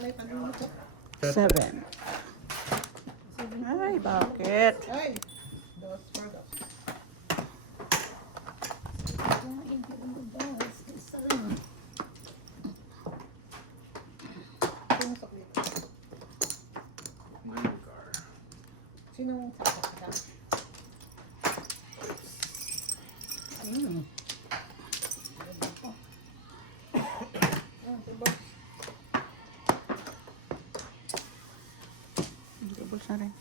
7. Ay, bakit? Ay, dos for dos. Sino saklit? Sinong saklit? Doubles na rin.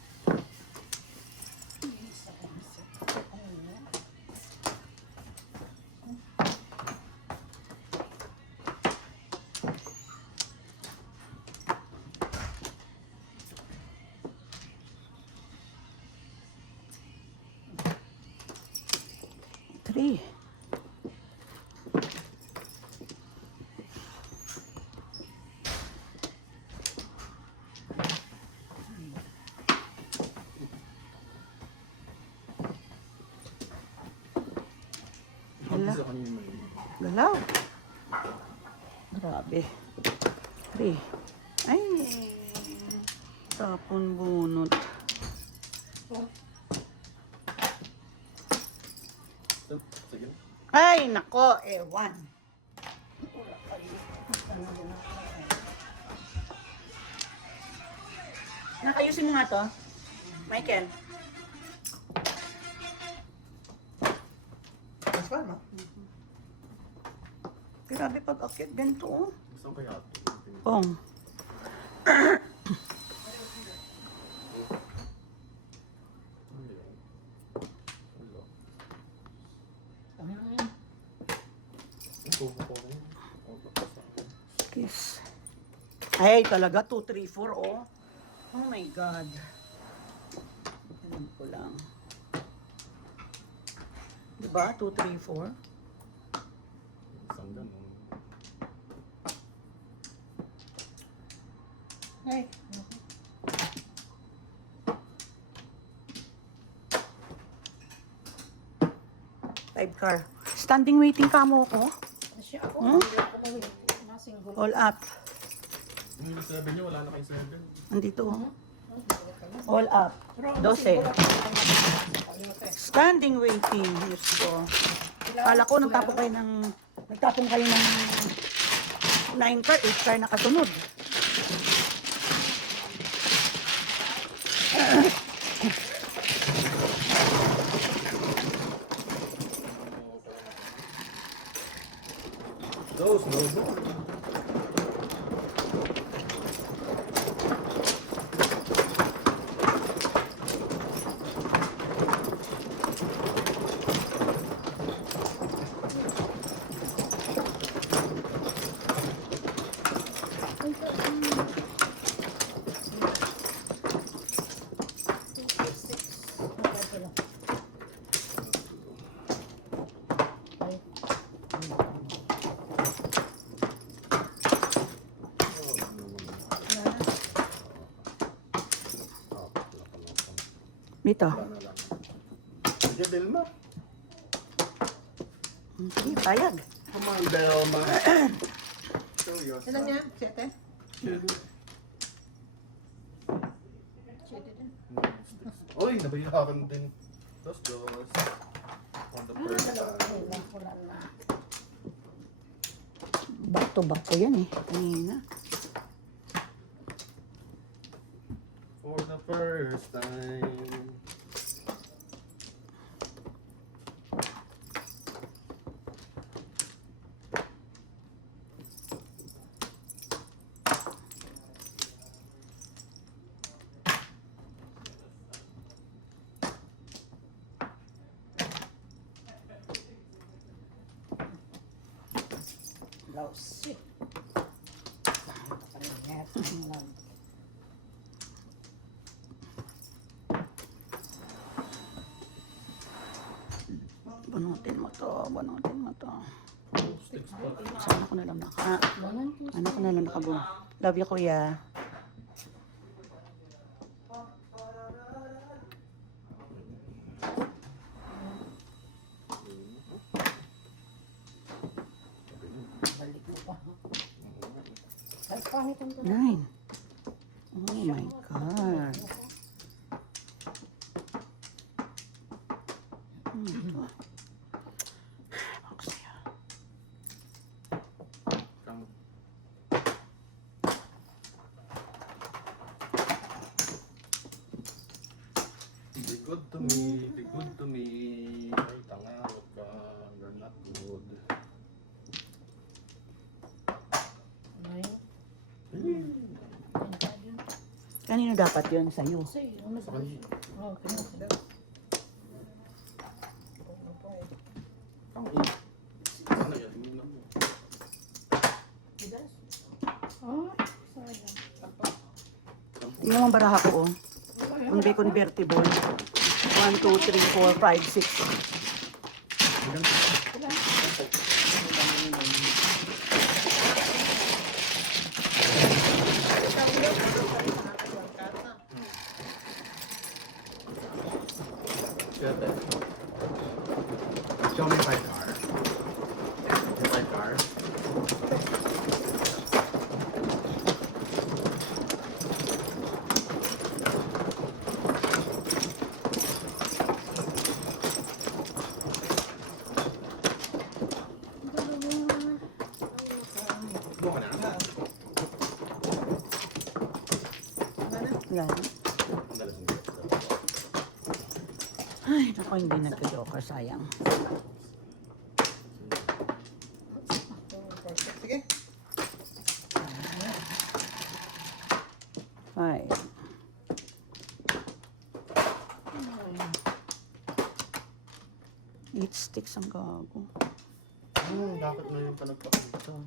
Three. Galaw. Grabe. 3. Ay. Tapon bunot. Ay, nako. Ewan. Nakayusin mo nga to. Michael. Mas pa, no? Grabe pag-akit ganito, oh. Saan kaya ito? Pong. Kiss. Ay, talaga. 2, 3, 4, oh. Oh my God. Alam ko lang. Diba? 2, 3, 4. Isang ganun. Ay. Five car. Standing waiting ka mo ko. Siya ako. Hmm? Hindi ako daw yung single. All up. Yung 7 nyo, wala na kayong 7. Andito, oh. All up. 12. Standing waiting. Diyos ko. Kala ko nagtapong kayo ng 9 car, 8 car na kasunod. Those, no. Dito. Sige, Delma. Sige, payag. Come on, Delma. Show yourself. Ilan yan? 7? Uy, nabayaran din. Dos. On the first time. Bato-bato yan eh. Kanina. For the first time. Blouse. Bunutin mo to, bunutin mo to. Sticks pa. Sana ko na lang nakabu. Love you, kuya. Balik ko pa. Ay, Pangit ang 9. Oh my God. Ito. Ako sa'yo. Be good to me, be good to me. Ay, tanga, wag ka. You're not good. Kanino dapat yun? Sa'yo. Sa kanya. Ano yan? Tingnan mo. Tingnan mo ang baraha ko, oh. Hindi convertible. 1, 2, 3, 4, 5, 6. Show me my car. My car. Buka na. Yan. Ay, naku, hindi nagka-joker. Sayang. Sige. 5. Eight sticks ang gago. Bakit na yung panagpakita?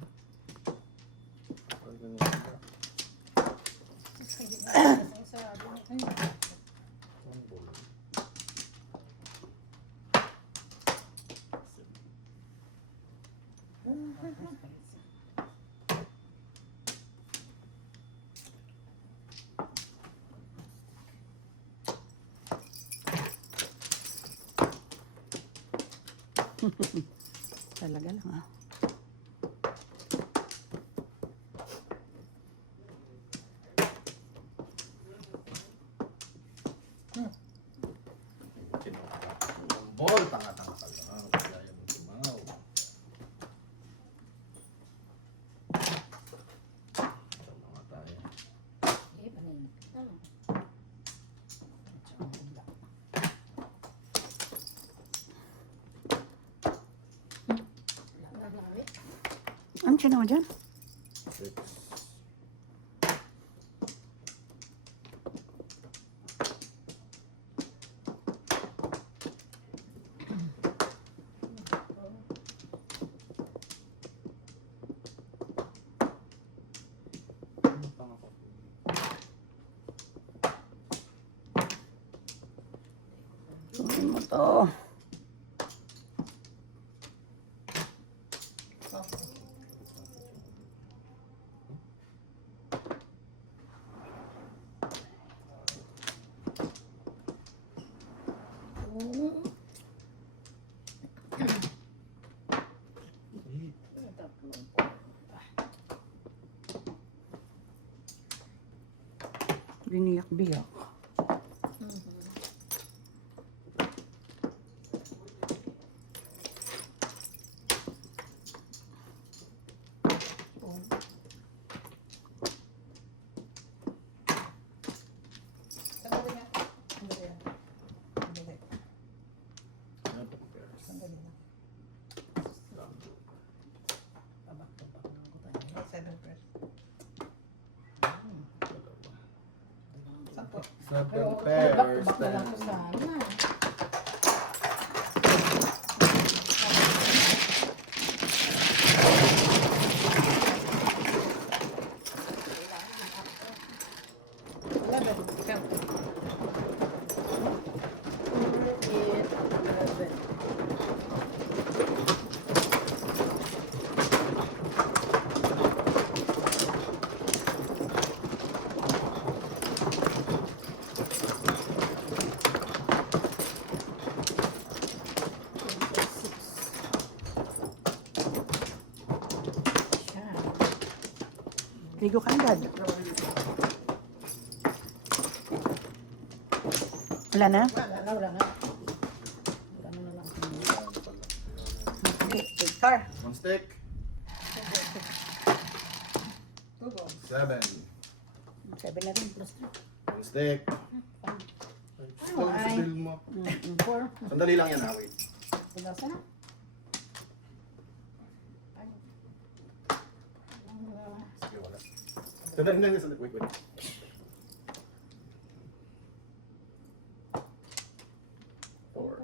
Talaga lang, ah. Ball, tanga-tanga ka lang. Kaya mo tumaw. Tama tayo. Ano siya naman dyan? 6. Sunin mo to. Biniyak-biyak. Sandali nga. Sandali lang. Sandali. Sandali lang. Tabak-tabak lang ko tayo. May 7 pairs. Sampo. 7 pairs. Bak na lang ko sana. Ligo ka agad. Wala na? Wala na, wala na. Wala na lang. Big car. One stick. Tubo. 7. 7 na rin. Plus 3. One stick. Ano Sa ay? bill mo. 4. Sandali lang yan, ha? Wait. Pagkasa na. Sige, wala. Sandali lang yan. Wait, wait. Four.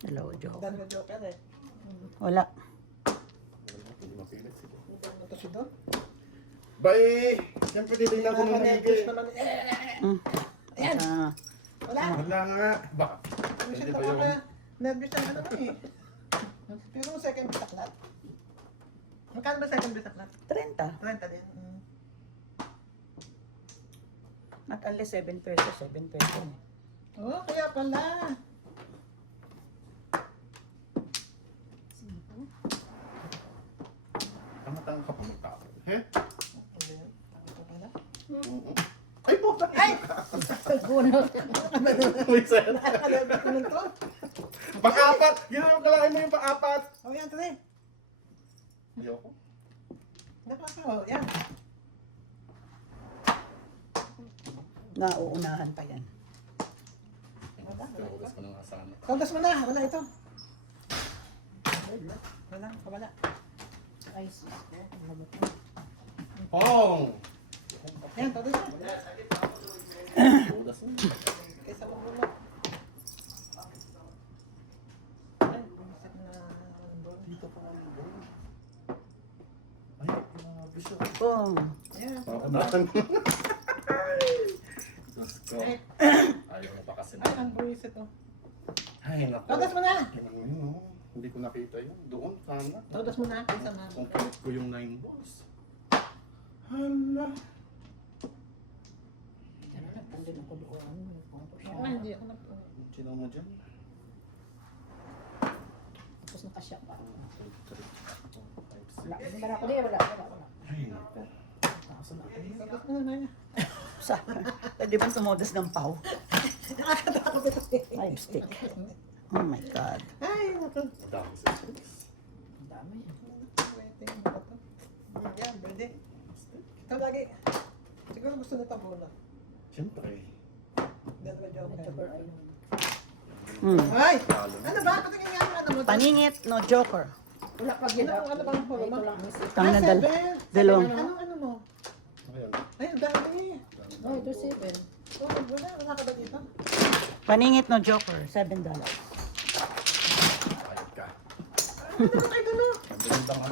Hello, Joe. Dami na joker eh. Wala. Hindi mapilit. Sige. Ito si Don. Bye! Siyempre, titignan ko ng Nervous nagigil. naman. Mm. Ayan. Ah, Wala. Wala nga. Baka. Hindi Hindi siya ba naman yun? na nervous na ano eh. Pero second bisaklat. Magkano ba second bisaklat? 30. 30 din. Not only 7 pesos, 7 pesos. Oh, kaya pala. Tamatang ka pa magtapon. He? Ito pala. Ay, puta! Ay! Wait, sir. Nakalabas ko nito. Pang-apat! Ginawa ko lang mo yung pang-apat! Oh, yan, tuloy. Ayoko. Napaka, yan. Nauunahan pa yan. Tinugas ko ng asana. Kaudas mo na. Wala ito. Wala, wala. Ay, Pong! yan, kaudas mo. Tinugas mo. Kaysa mo muna. Ay, bumisit na. Dito pa lang yung ball. Ay, grabe siya. Boom. Ayan. Pakunahan mo. Diyos ko. Ay, Ayaw mo pa kasi. ay, ang bumisit oh. Ay, naku. Kaudas mo na. Ano yun, oh. Hindi ko nakita yun. Doon, sana. Kaudas mo na. Kaysa na. Kung kulit ko yung 9 balls. Hala. Ay, hindi ako nag- Sino mo dyan? Tapos nakasya pa. 2, 3, 4, 5, 6. Wala ko din, wala. Ay, naku. Kaudas mo na, Maya. Sa, pwede ba sumodas ng pau? Nakakatakot ito. 5 stick. Oh my God. Ay, naku. Madami sa 6. Dami. Waiting mo ba ito? Yan, pwede. Ito lagi. Siguro gusto nito muna. Siyempre. Dalawa joker. Hmm. Ay! Talo na. Ano ba? Patingin nga ang ano mo. Paningit, no joker. Wala pa yun. Ano bang puro mo? Tang na dal. Seven. Dalawang. Ano mo? Ayun. Ay, ang dami. Oh, ito 7. Oh, wala ka ba dito? Paningit, no joker. $7. Ayun ka. Ay, doon oh. Ang ganda nga.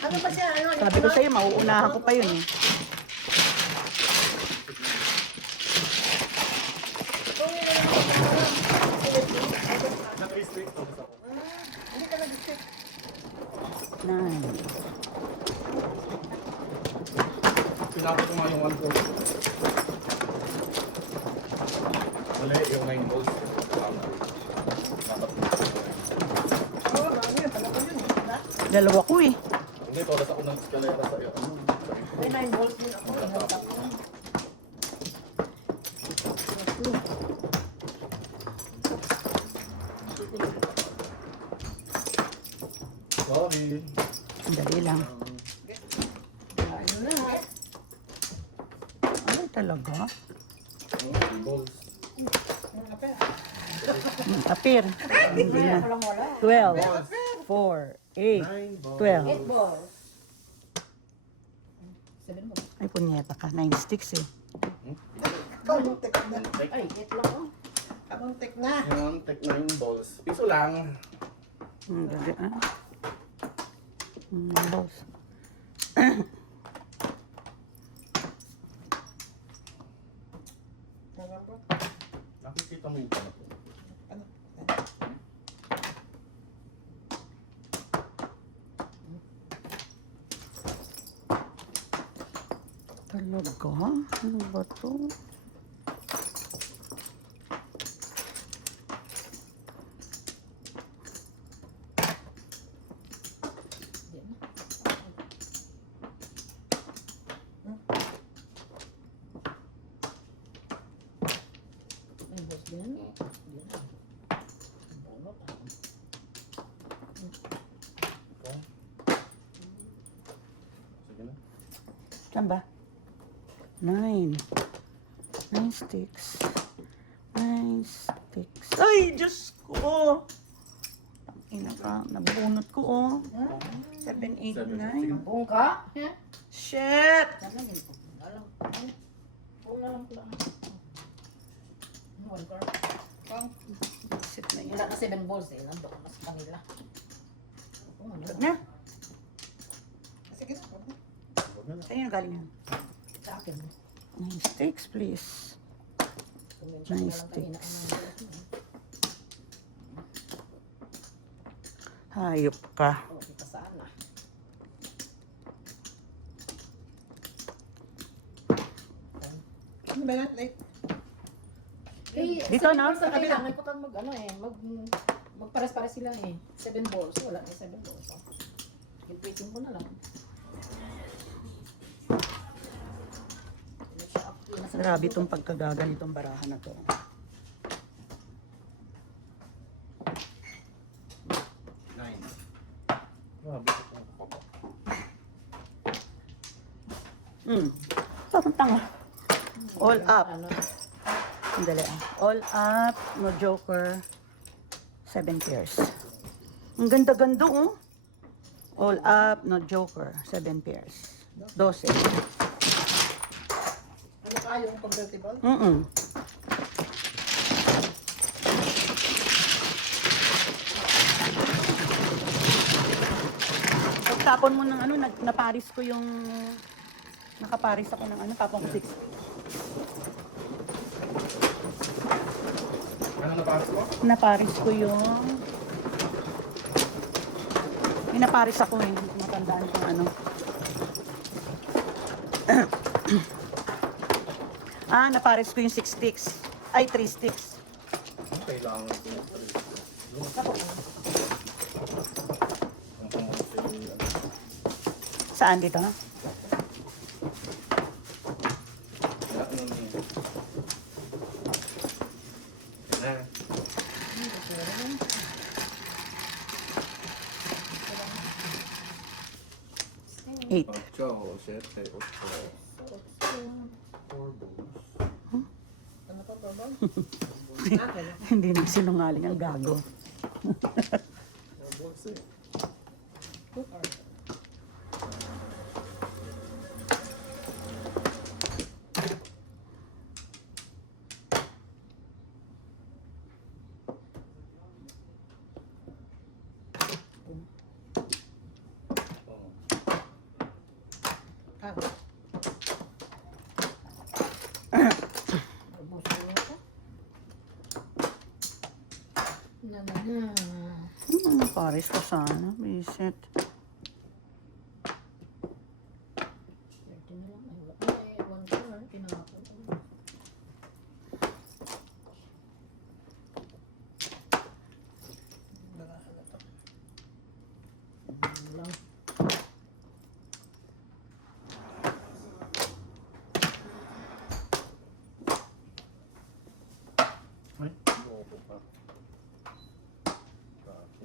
Ano ba siya? Ano? Sabi ko sa'yo, mauunahan ko pa yun eh. Nag-restrict to sa ako. Hindi ka nag-stick. 9. Pinapot ko nga yung 1 goal. Wala yung 9 balls. Dapat Oo, ano yun? Talaga yun. Diba? Dalawa ko eh. hindi, todas ako ng eskalera sa iyo. May 9 balls din ako. Sorry. Dali lang. Ano na ha? Ay, talaga? 3 balls. Ang kapel. Appear. Hindi na. Walang wala. 12, 4, 9 balls. 8, 12. 8 balls. 7 balls. Ay, punyeta ka. 9 sticks eh. Kamuntik na. Ay, 8 lang oh. Kamuntik na. Yun, take 9 balls. Piso lang. Dali ah. Balls. Nakikita mo yung pala ko. Ano? Talaga? Ano ba to? Yan. Saan ba? 9. 9 sticks. 9 sticks. Ay, Diyos ko! Ina ka, nabunot ko, oh. 7, 8, 9. Buong ka? Shit! Alam ko. Alam ko. Wala lang ko lang. One card. Sit na yan. Wala na 7 balls eh. Nandun na sa kanila. Oh, ano? Na? Sige na. Huwag na lang. Saan yung galing yan? Sa akin. 9 sticks, please. Kumensya ko Nice lang kanina. Hayop ka. Oh, kita sana. Ano ba yan? Late? Eh, Dito, no? Sa kailangan ko mag ano eh. Magpares-pares sila eh. 7 balls. Wala na 7 balls. Oh. Waiting ko na lang. Grabe itong pagkagaganitong barahan na to. Nine. Grabe ko po. Papuntang all up. Ano? Sandali ah. All up, no joker. 7 pairs. Ang ganda-ganda oh. All up, no joker. 7 pairs. 12. Ano ka yung convertible? Pagtapon mo ng ano, naparis ko yung... Nakaparis ako ng ano, tapon ko 6. Ano na pasok ko? Naparis ko yung... May naparis ako eh. Hindi ko matandaan kung ano. Naparis ko yung 6 sticks. Ay, 3 sticks. Kailangan ko. Ang pumunta yung Saan dito na? ano niya. Yan na. 8. 8, 7, 8. 4 balls. Ano pa ba? Hindi nagsinungaling ang gago. 4 balls eh. Ah, Paris ko sana. Visit. One card. Tinapon. Lang. Ay, loko pa. Grabe.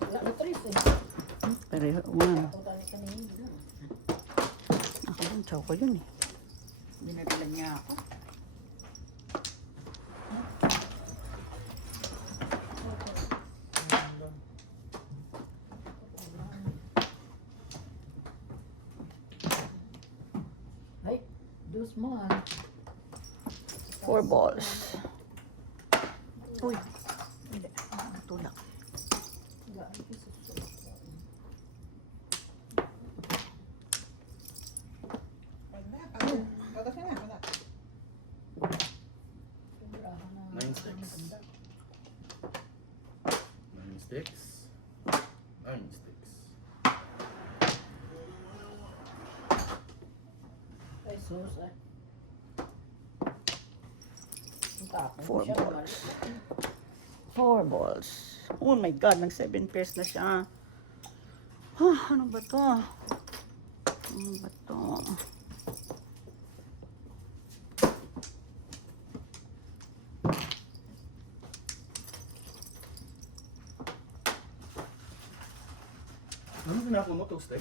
Wala na 3 eh. Pero, Ang tani kanina. ako yun, choco yun eh. Binabilan niya ako. Ay, dos man. 4 balls. Uy. Hindi. Tulak. Wala, ay, piso. pwede na. Patas na. Wala. Sobrahan na. 9 sticks. 9 sticks. 9 sticks. Ay, sus eh. Ang tapon 4 siya, balls. 4 balls. Oh my God, nag 7 pairs na siya. Ano ba to? Ano ba to? na ako mo, 2 steak.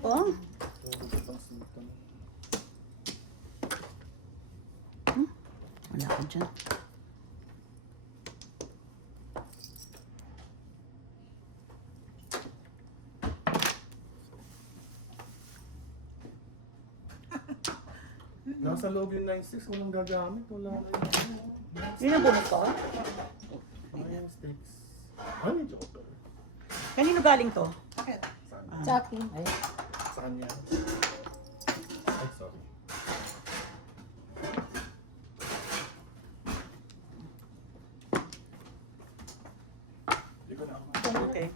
Oh, wala ko dyan. Nasa loob yung 9.6, walang gagamit. Wala. Yun ang bunot ko. Ayan, steaks. Ay, joker. Kanino galing to? Bakit? Sa akin. Ay, Sa kanya. Ay, sorry. Hindi ko na ako. Okay.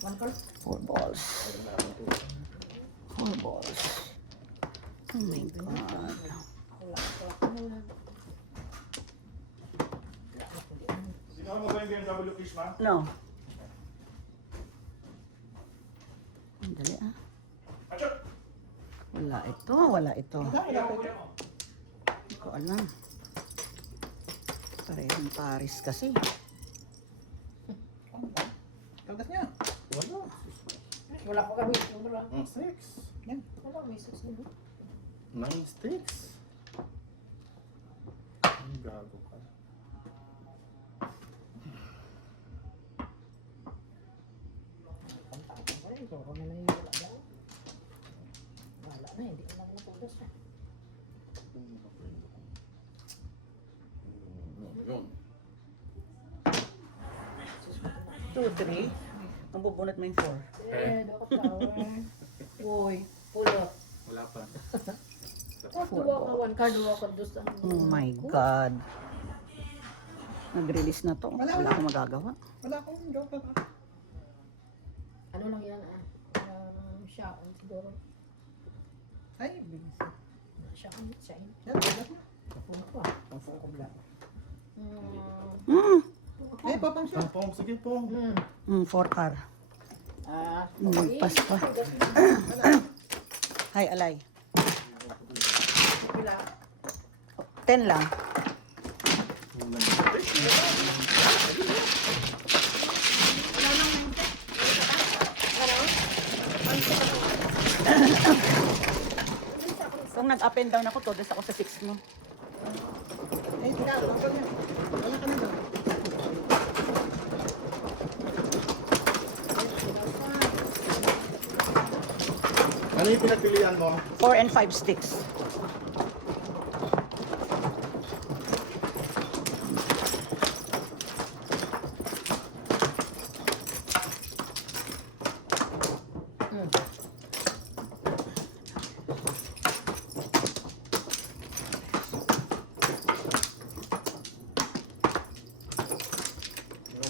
one card. 4 balls. 4 balls. Oh my God. Sino mo ba yung BMW fish, ma? No. Ang dali ah. Wala ito, wala ito. Wala po ito. Hindi ko alam. Parehong Paris kasi. Tagas niya. Wala. Wala ko kami. Wala. 6. Yan. Wala may 6 na. 9 steaks. Ang gago ka. Wala na, hindi ko na napulas na. Yun. 2, 3. Mabubunot mo yung 4. Eh, dapat flower. Uy, pulot. Wala pa. Duwa ka, one card, duwa ka, dos ang... Oh my God. Nag-release na to. Wala, Wala wala. akong magagawa. Wala akong joke na. Ano lang yan ah? Siya, siguro. Ay, bilis. Siya, siya. Yan, tagas niya. Puno ko ah. Puno ko lang. Eh, papang siya. Pong, sige pong. 4 car. Nagpas pa. Hi, Alay. Wala. 10 lang. Kung nag-up and down ako, todos ako sa 6 mo. Eh, tika, tapos niya. Wala ka na ba? Ano yung pinagpilian mo? 4 and 5 sticks.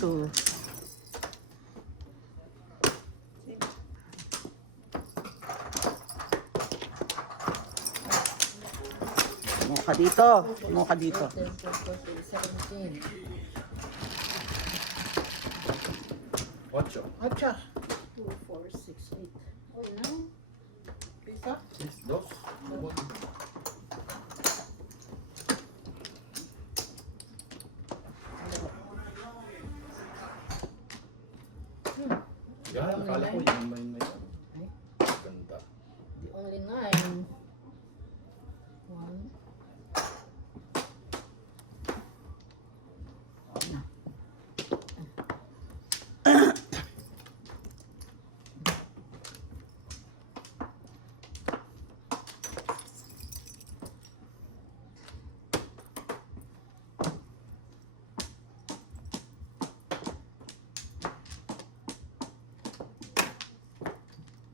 Two. Mo ka dito. Mo ka dito. 17. 8. Atcha. 2, 4, 6, 8. Oh, na. Pisa. 6, 2. Yan, akala ko yung may ganda. The only 9. 1.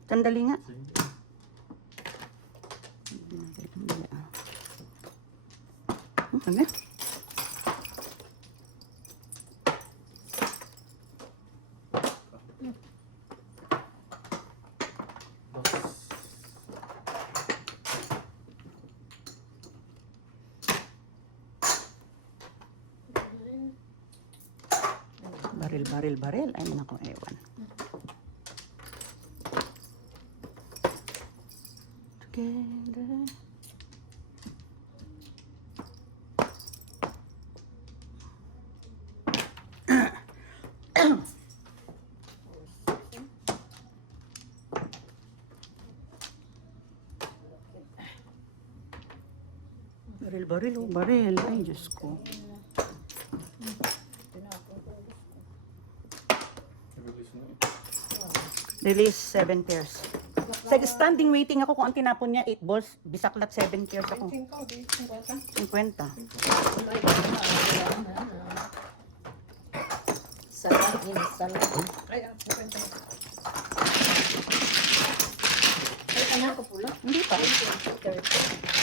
Sandali nga. Ano? Baril. Ay, naku, ewan. Together. Baril, oh, baril. Ay, Diyos ko. Tinapon ko. Release mo. Release 7 pairs. Sa standing waiting ako kung ang tinapon niya 8 balls. Bisaklat 7 pairs ako. 5 di 50. 50. Salam. Ay, 50. Ay, anak ko pula. Hindi pa. 30.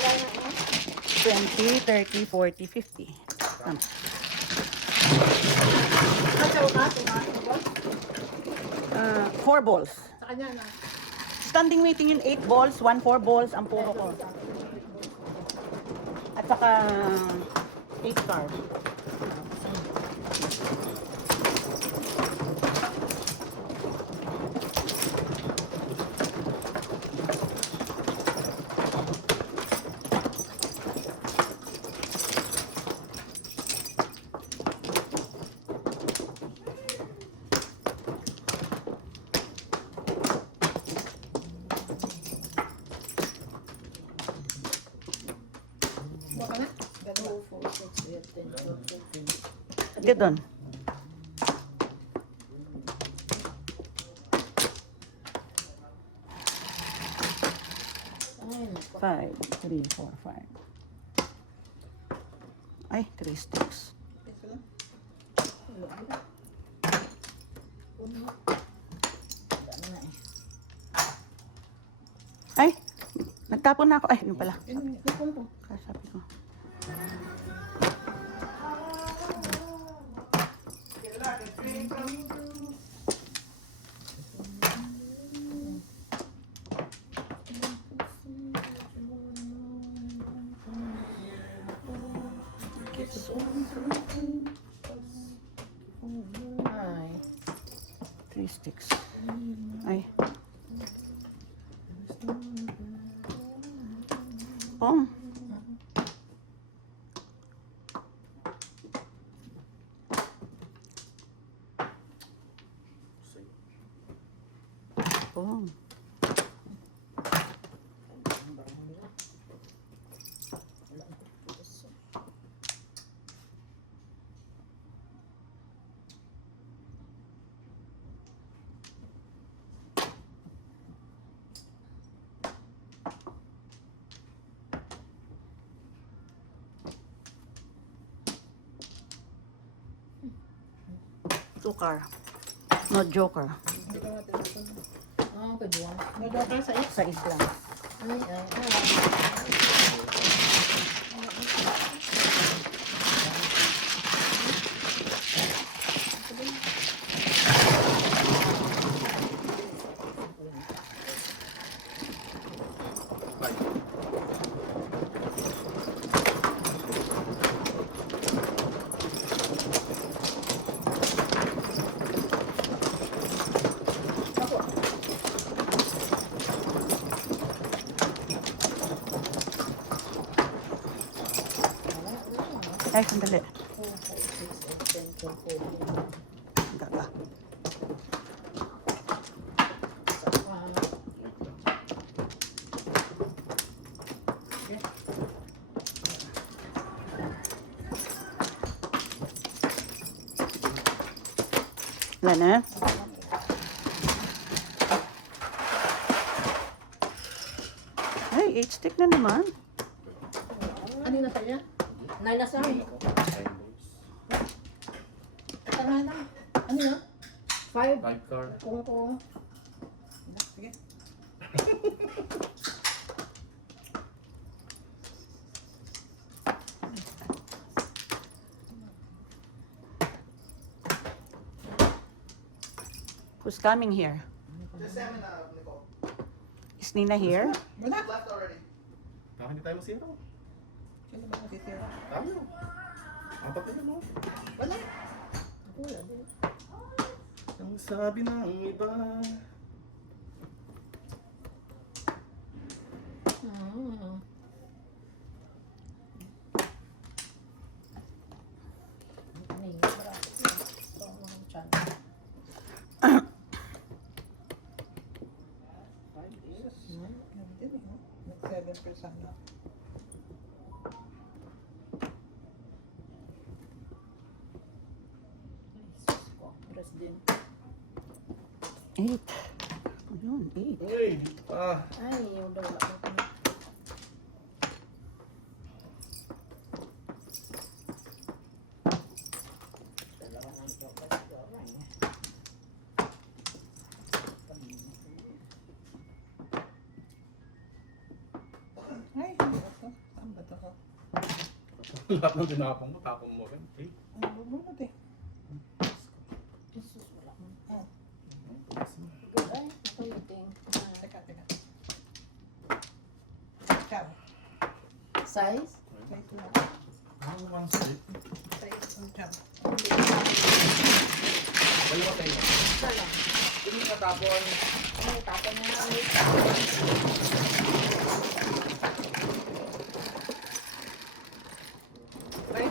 Wala na ako. 20, 30, 40, 50. Tama. Matsaw ka, tumakas ko. 4 balls. Sa kanya na. Standing waiting yun 8 balls, 1 4 balls ang puro ko. At saka 8 cards. Baka na. 2, 4, 6, 8, 10, 12, 13. Get doon. Ay, naku. 5, 3, 4, 5. Ay, 3 sticks. Peso lang. Uno. Dami na eh. Ay, nagtapon na ako. Ay, yun pala. Yun, Napon ko. Kasabi ko. Ay. 3 sticks. Ay. Pong. Pong. Joker. No joker. Hindi ko natin ito. Ah, kaduan. Nag-offer sa iyo. Sa isla. Ay, ay, ay. Ay, sandali. 2, 4, 6, 8, 10, 12, 14. Gaga. Wala na? Ay, 8 stick na naman. Ano na kaya? Nine na sa akin. Tara na. Ano na? 5. 5 card. Kung ko. Sige. Who's coming here? Is Nina here? Wala. Baka hindi tayo masira. Sino ba natitira? Tayo. Apat na mo. Wala. Wala din. Ang sabi ng iba. Ano yung marami? Ito ang tiyan. 5 days. Grabe din eh. Pero sana. President. 8. Ayun, 8. Uy! Ah! Ay, yung daw wala ko. Dalawa ng joker. Ay, ano ba to? Saan ba to? Lahat ng tinapong mo, tapong mo rin. Eh, Ang bubunot eh. Jesus, wala mo. Oh, Good, ay, nakuliting. teka. Ciao. Size? Size mo. ano naman sa'yo? Size mo, ciao. Dalawa tayo. Isa lang. Hindi ka tapon. Ay, tapon na nga. Right?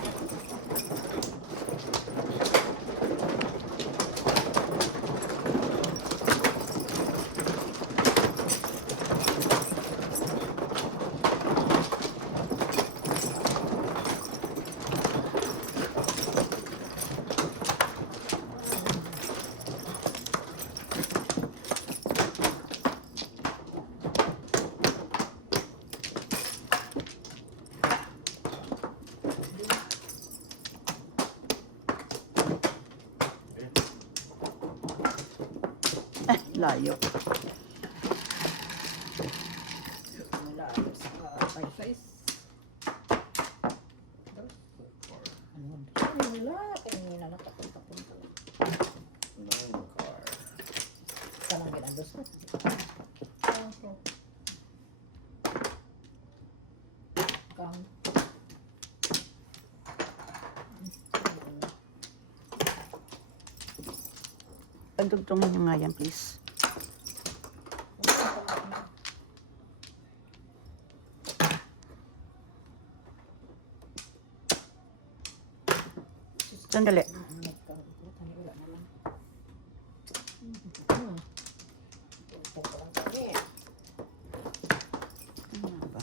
Layo. Mula sa Size. ano? Ay, wala. Kanina natapon-tapon ko. Nine car. Kanang ginandos mo. Kang. Pagdugtong nyo nga yan, please. Sandali. Wala naman. Ito ko lang kami. Ano ba?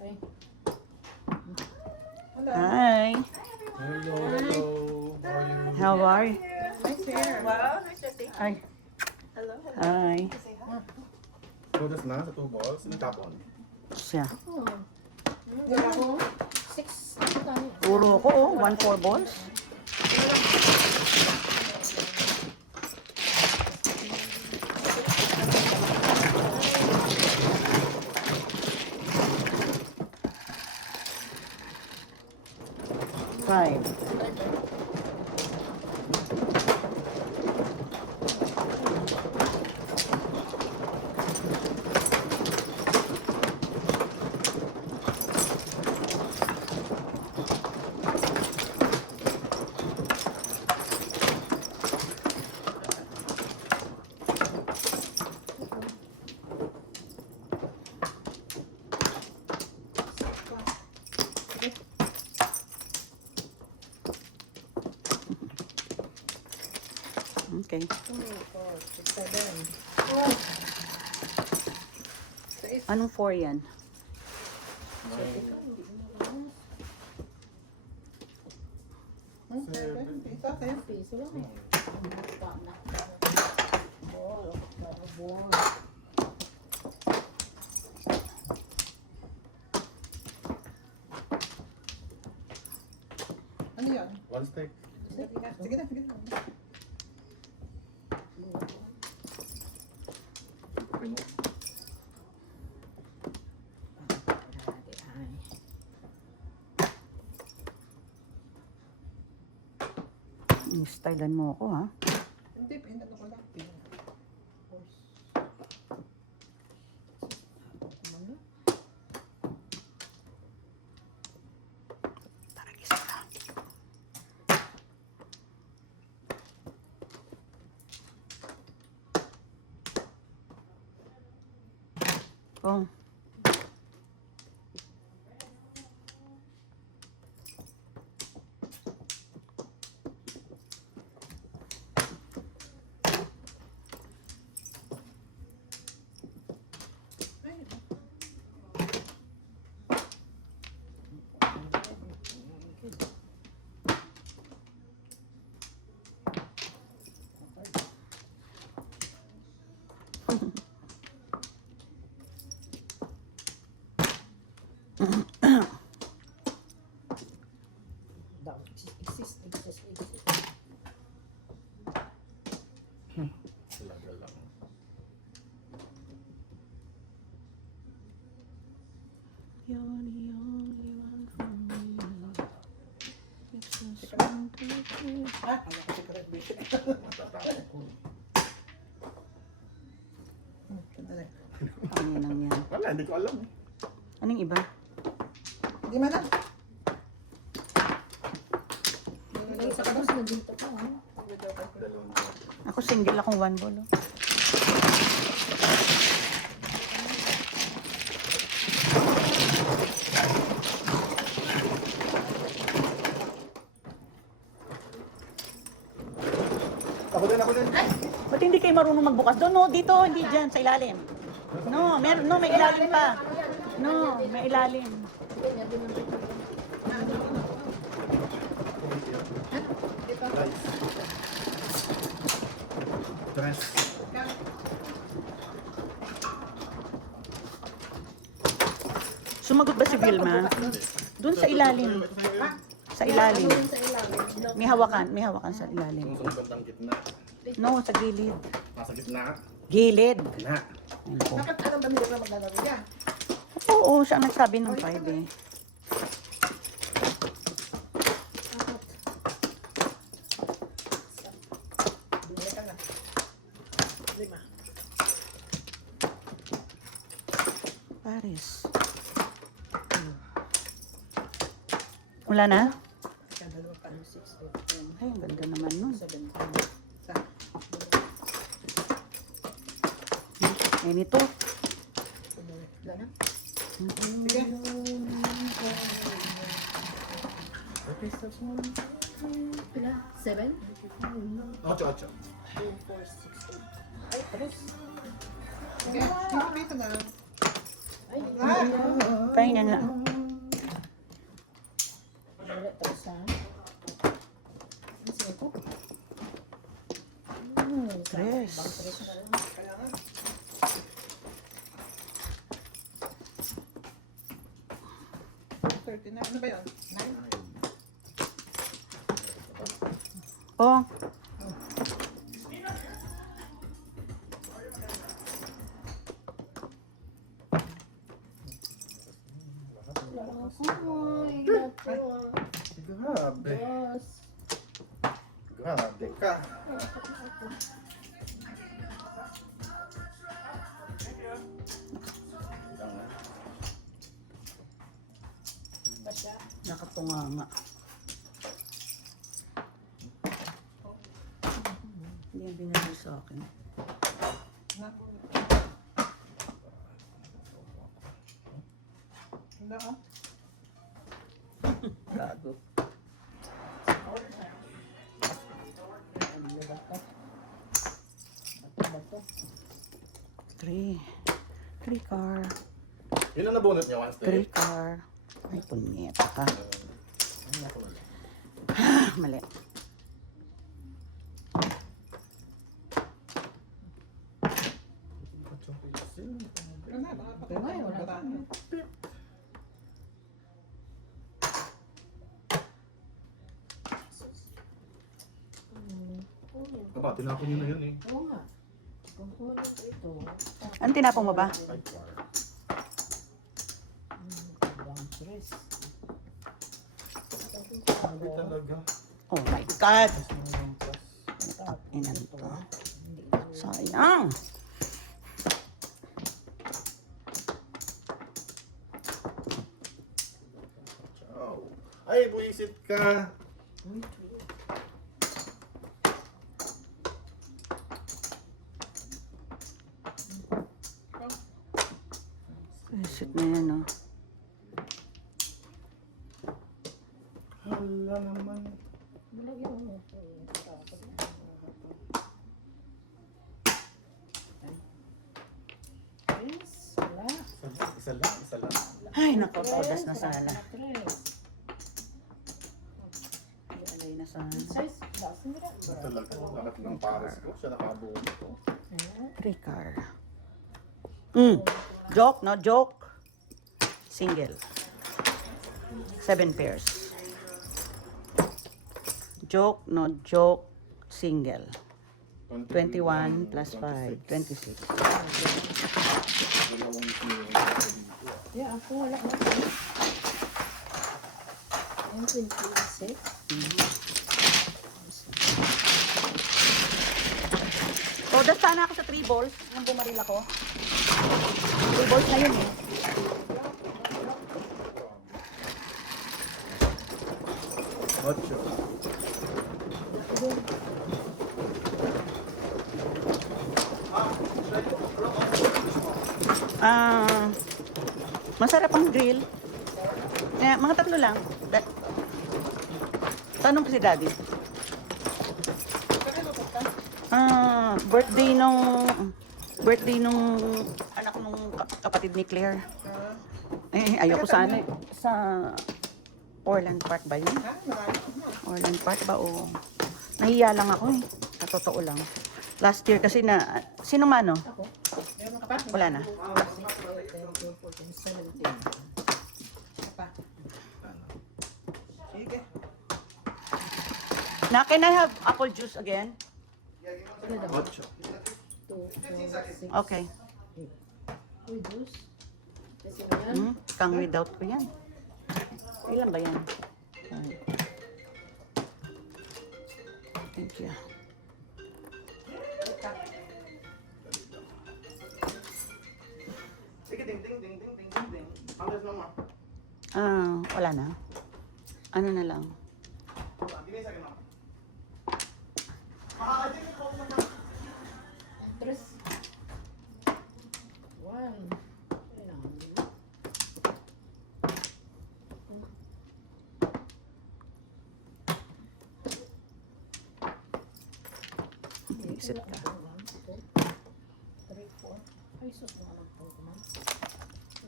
Ay, Hello. Hi. Hello, hello. How How are you? are you? Nice hair. Wow, nice to see Ay. Hi. Ludas na sa 2 balls. Sino tapon? Siya. wala ko. 6. Ano tayo? Puro ko, 1-4 balls. Five. Okay. 2, 4, 6, 7. Anong 4 yan? Seven. Isa, 10. Piso lang eh. Tama. Ball. Ball. Ano yan? One stick. Sige na. Stylean mo ako, ha? Hindi, pinag ko lang. Taragis ka. Kung Exist. Talaga lang. You're the only one for me. It's just one to take. Ha? Kaya ko secret basic. Matatakot ko. Sandali. Panginang yan. Wala, hindi ko alam eh. Anong iba? Hindi man lang. May isa ka doon sa nandito pa. Ha? Dalawang Ako single akong one ball. Oh. Ako din. Ba't hindi kayo marunong magbukas doon? No, dito, hindi dyan, sa ilalim. No, may ilalim pa. No, may ilalim. Dress. Sumagot ba si Vilma? Doon sa ilalim. Sa ilalim. May hawakan sa ilalim. Yung sa bandang gitna. No, sa gilid. Nasa gitna. Gilid. Gitna. Ayun po. Bakit alam ba nila na maglalaro niya? Oo, siya ang nagsabi ng 5 eh. Bumili ka na. 5. Paris. Wala na? Kaya dalawa pa. 6, 8, 10, Ay, ang ganda naman nun. 17. Sa. Ay, nito. Wala na? Mhm. Sige. Pila? 7? 8. 2, 4, 6, 8. Ay, tres. Sige. Dito na. Ay, Kaya na. wala tres ha. Ano siya ito? Tres. Bang tres na lang. Kaya nga. $39. Ano ba yun? 9? Oh, Ay, gato. Grabe. Yes. Grabe ka. Ba siya? nakatunga nga. Hindi yan binigay sa akin. Naku. Wala ah. Gago. Ano ba ito? Ano ba ito? 3 car. Yun ang nabunot niya once 3 car. Ay, punyeta ka. Mali. Wala na. Baka Wala, wala. wala. Aba, tinapon niyo na yun eh. Oo nga. Kung kunin ko ito, Ang tinapong mo ba? 5 car. bang tres. Grabe talaga. Oh my God! Plus. Inan to. Sayang! Ciao. Ay, buisit ka. Visit na yan, oh. Hala naman. Malagyan mo ito. Tres. Wala. Isa lang. Ay, naku, todas na sala. Tres. Alay na sana. Size. Basin nila. Ito talaga. Lahat ng pares ko. Siya nakabunot ko. 3 car. Joke, no joke. Single. 7 pairs. joke, no joke, single. 21 plus 5, 26. Yeah, ako wala na. Ayan, 26. So, das sana ako sa 3 balls nung bumaril ako. 3 balls na yun eh. Ocho. Masarap ang grill. Mga tatlo lang. Tanong ko si Daddy. Birthday nung anak nung kapatid ni Claire. Ayoko sana sa Orland Park ba yun? Ha? Marami. Orland Park ba o nahiya lang ako eh. Sa totoo lang. Last year kasi sino mano? Ako. Meron ka pa? Wala na. 10, 14, 17. Pa. Sige. Can I have apple juice again? Ilan daw? Ocho. 2, 4, 6. Okay. Uy, juice. Kasi mo yan. Kang without ko yan. Ilan ba yan? Thank you. Sige, ding, ding, ding, ding, ding, ding, ding. Hanggang naman. Wala na. Ano na lang. Hindi sa akin, ma'am. Tres. 1. Kailangan nila. Isip ka. 3, 4. Ay, sus, mga lang po naman.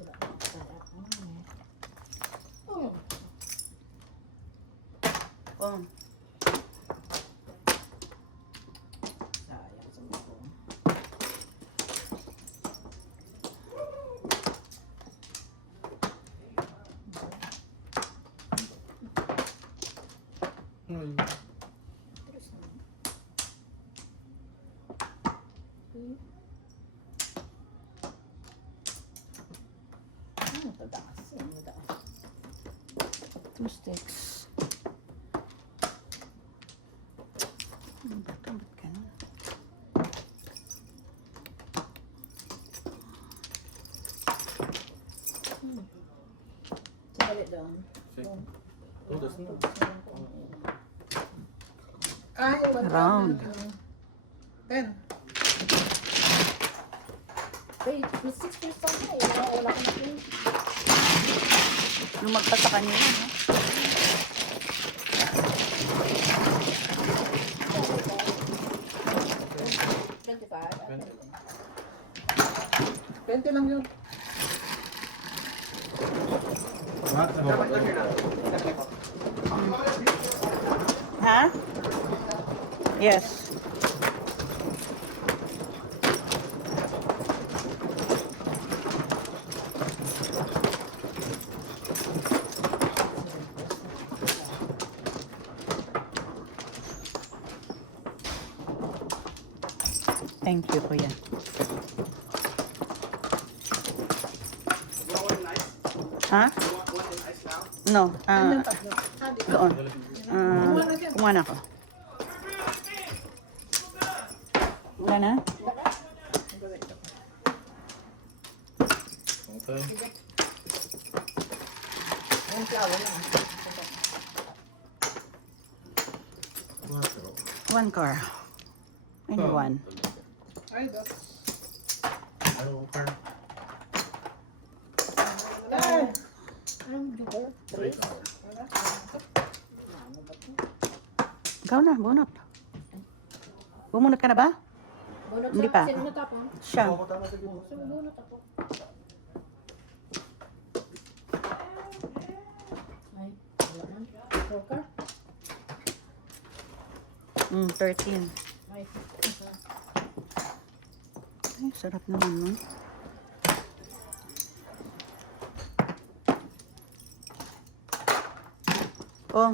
Wala. Sarap. Oh. Oh. Sayang sa mga po. Tres naman. Okay. Tataas. Yan, mataas. 2 sticks. Ano ba ito? Ba't ganun? Sandali doon. Sige. Todas na. Ay, Round. 10. Wait, may 6 years pa na eh. Wala ko na pin. Lumagpas sa kanila, no? $25. 20 lang yun. Ha? Yes. Thank you, Kuya. Ha? No. Doon. Kumuha na ako. Wala na? Okay. Yung flower lang. One car. Only one. Ay, dos. Okay. Ay! Anong joker? 3? Ikaw na, bunot. Bumunot ka na ba? Bunot Hindi sa pa. sino natapon? Siya. So, bunot ako. Ay, wala na. Joker? 13. Ay, Ay, sarap naman, no? Oh,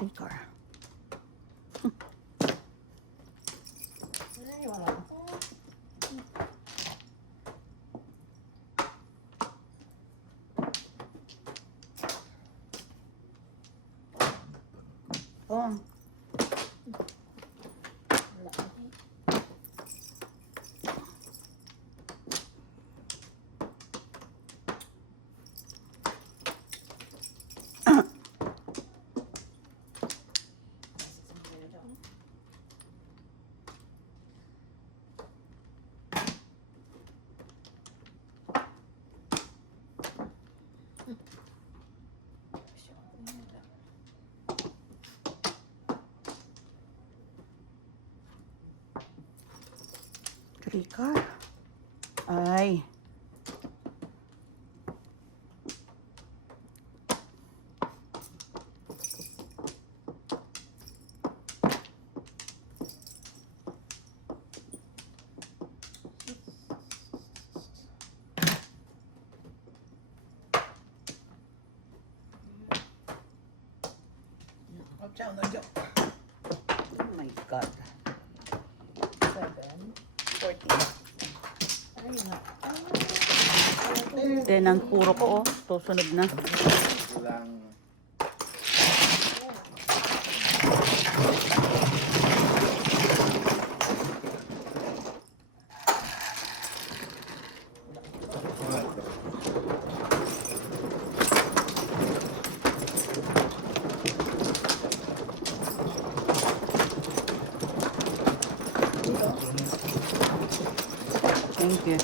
3 car. Ay, wala. Oh, Wala. three car. Ay. Oh, ciao, no joke. Oh my God. 7. 14. Ay, na. Then, ang puro ko, oh. Susunod na. Lang. Thank you.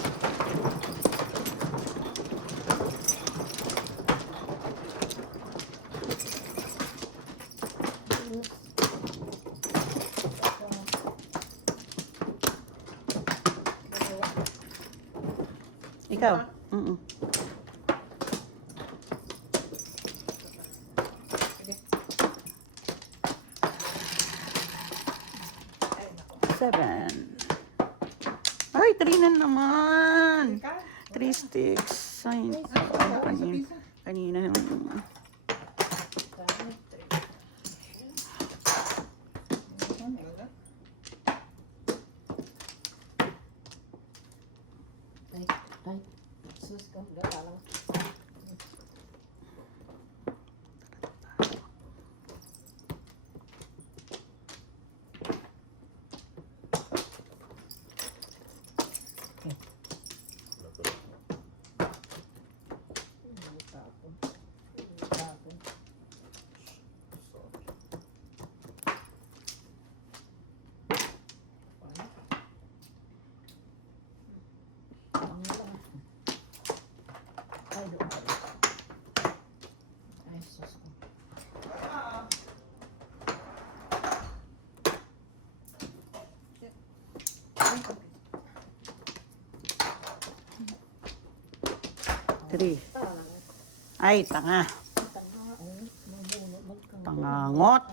Ikaw? Mm-mm. Seven. Ay, 3 na naman. 3 sticks. Ay, kanina, kanina yung... Ay, sus ko. Gata lang. Tapon. Tapon. Ang lang. Ay, doon pa rin. Ay, sus ko. Three. Tara. Ay, tanga. Tanga. Oh, mabunot. Magkang. Tangangot.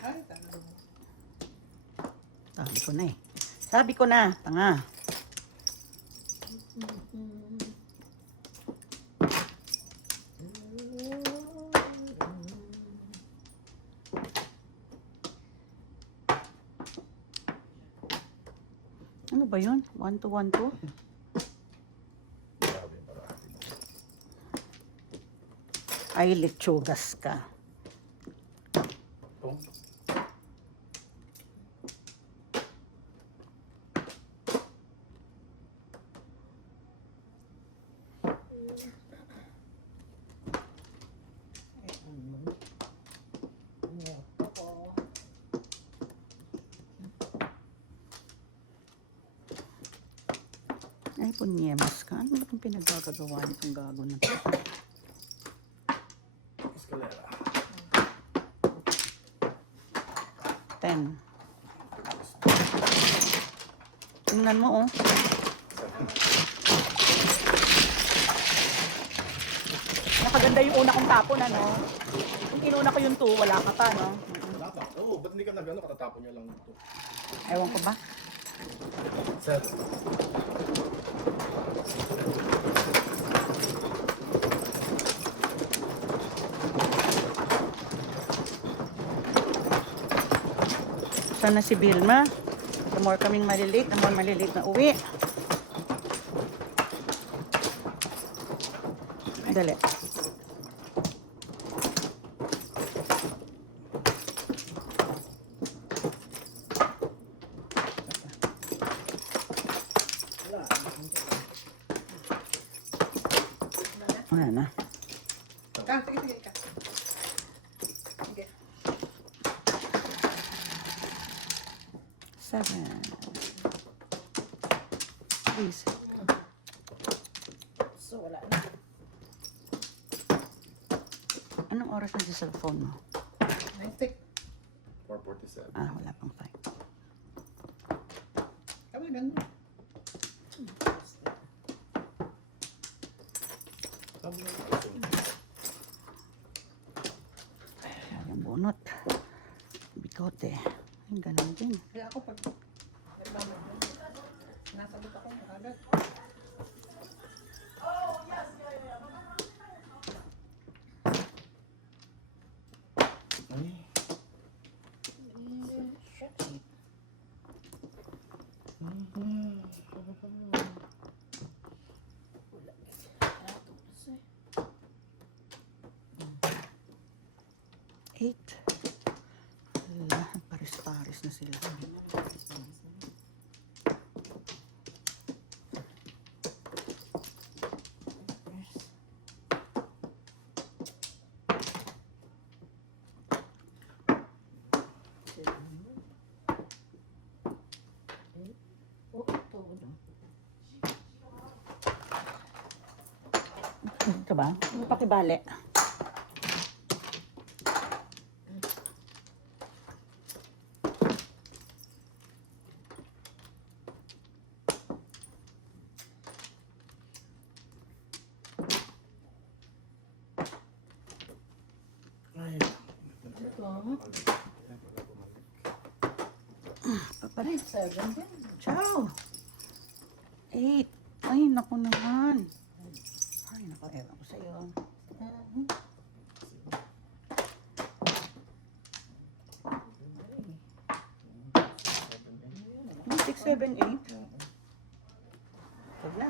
Ay, tama. Sabi ko na eh. Sabi ko na, tanga. Ano ba yun? 1 to 1 to? Grabe, marami. Ay, lechogas ka. Oh, Ay, punyemas ka. Ano ba itong pinagkakagawa nitong gago na to? escalera. 10. Tingnan mo, oh. Nakaganda yung una kong tapon, ano? Yung inuna ko yung 2, wala ka pa, no? Wala pa. Oo, ba't hindi ka nag-ano, katatapon niya lang ito. Ewan ko ba? 7. Sana si Vilma. The more kaming malilate, the more malilate na uwi. Dali. Wala na. Sige, sige, ika. Sige. 7. Please. So, wala na. Anong oras na sa cellphone mo? 90. 4:47. Ah, wala pang 5. Tama, ganun. Yung bunot. Bikote. Ay, ganun din. Kaya ako pag nasagot ako agad. Ay, Shucks. Wala. Ah, tapos eh. 8. Wala, pares-pares na sila. Oh, ito. Ito ba? Ano pakibali? ay. Ito. Papalit. 7 din. Ciao! 8. Ay, naku naman. Ay, naku, ewan ko sa'yo. 6, 7, 8. Huwag na.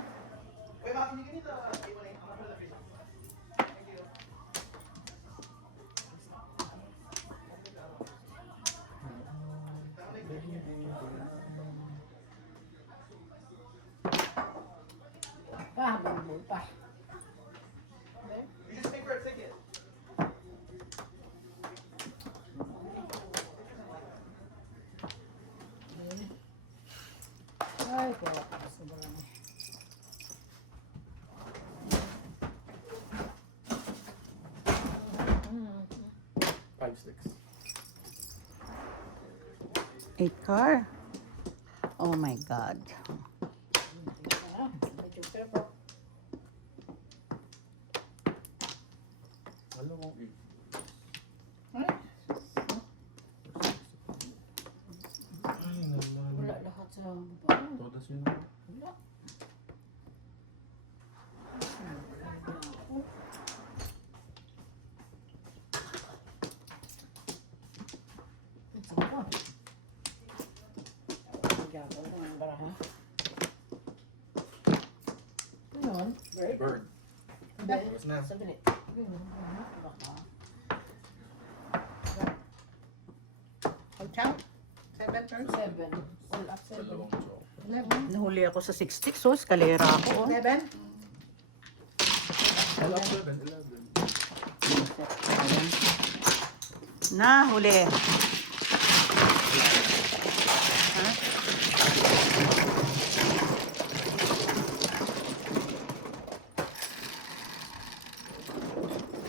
Ah, bulbul pa. Ay, kaya kasi wala na. Five, six. 8 car. Oh my God. Ah, medyo careful. Alam mo, ay naman. Wala lahat sa baba. Todas yun. Wala. Sige po. Gagawin ko ng baraha. Ngayon, bird. Bird. Tapos na. Sandali. Baka. Pag-count. 7 turns. 7. All up 7. Dalawang chow. 11. Nahuli ako sa 6 sticks. So, eskalera ako. Oh. 11. All up 7, 11. Nahuli. Ha?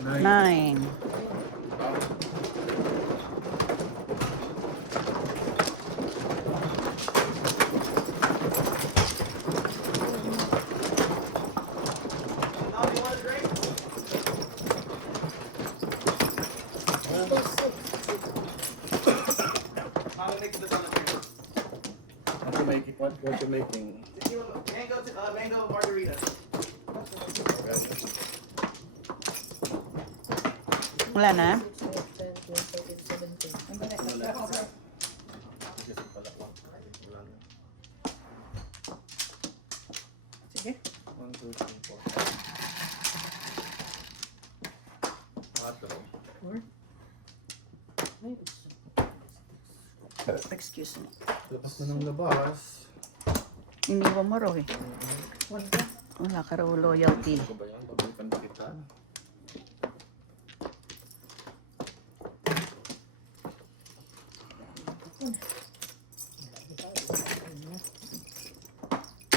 Nine. 9. make the salad? What you making? What you making? Mango margarita. Wala na? 6, 10, 12, 13, 14, 17. Sige. 1, 2, 3, 4. Excuse me. Labas na ng labas. Iniwan mo raw eh. One ka. Wala ka raw loyalty. Ano ba yan? Babalikan ba kita?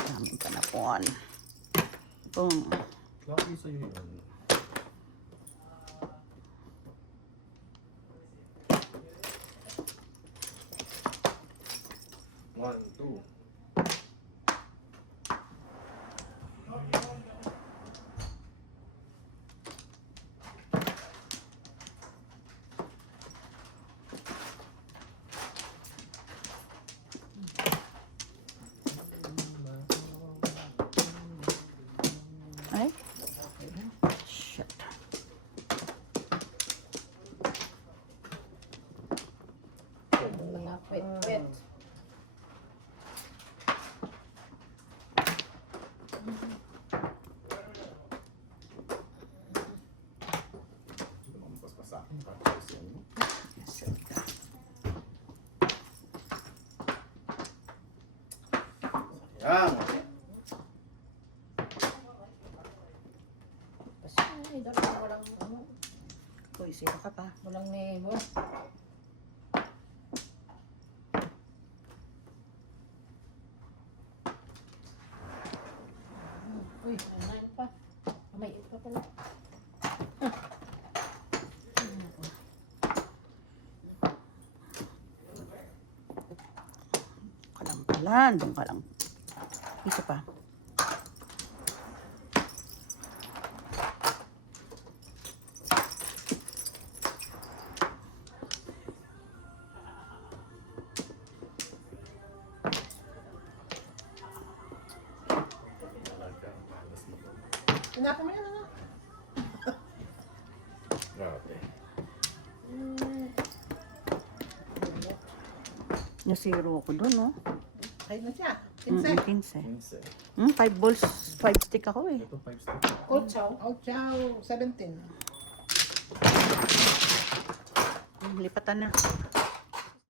Daming kanapuan. Boom. Laki sa'yo yun. One, two. Ay? Shit. Mga wet. Lumampas pa sa akin. Practice yan. Yan. Kasi dapat walang ano, Uy, sino ka pa? walang nemo. Uy, ano pa? May pa pala. Ka lang pala. Doon ka lang. Isa pa. Tinapon mo yan, ano? Grabe. Nasiro ko doon, no? Kahit na siya. 15. 15. 5 balls, 5 stick ako eh. Ito 5 stick. Cold chow. Oh, ciao. 17. Lipatan na.